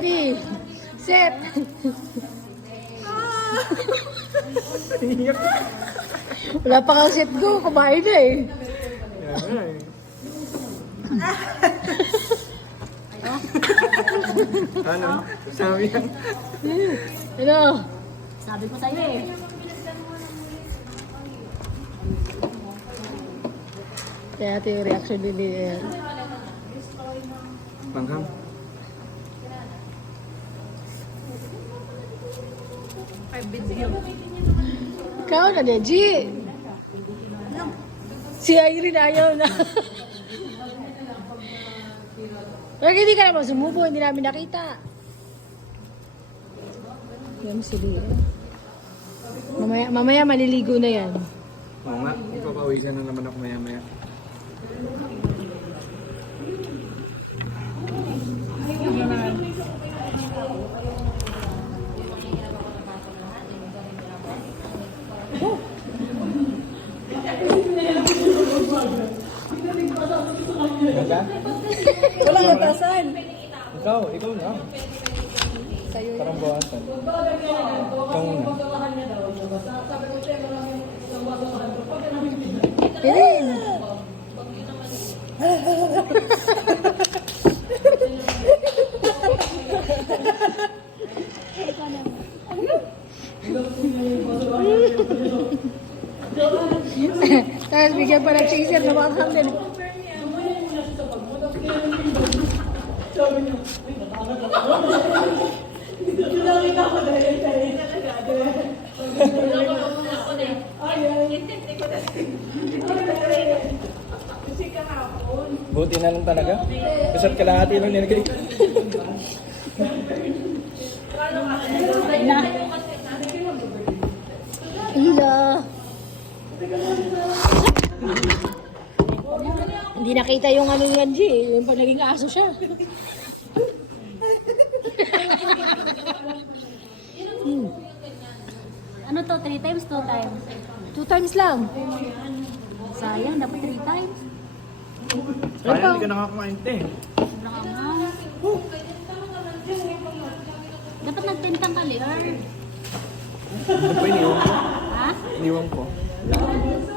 Ready? Set! Wala pa kang set go. Kumain na eh. Ano? Sabi yan. Ano? Sabi ko sa'yo eh. Kaya ito yung reaction din niya. Pangham. Ikaw na, Deji. Si Irene ayaw na. Pero hindi ka naman sumubo, hindi namin nakita. Yan si Lia. Mamaya maliligo na yan. Oo nga, ipapawisan na naman ako maya-maya. Ganda? Walang atasan. Ikaw na. Sa'yo Parang bawasan. Ikaw muna. Irene! Tapos bigyan pa ng chaser na mga hanggan. Buti na lang talaga. Kasa't kalahati lang nilagay. Ila. Hindi nakita yung ano yan, G. Yung pag naging aso siya. Ano to? 3 times, 2 times? 2 times lang. Sayang, dapat 3 times. Kaya hindi ka nakakain te. Sobrang angas. Dapat nagtentang ka, Lear. Ano pa iniwan ko? Ha? Iniwan ko.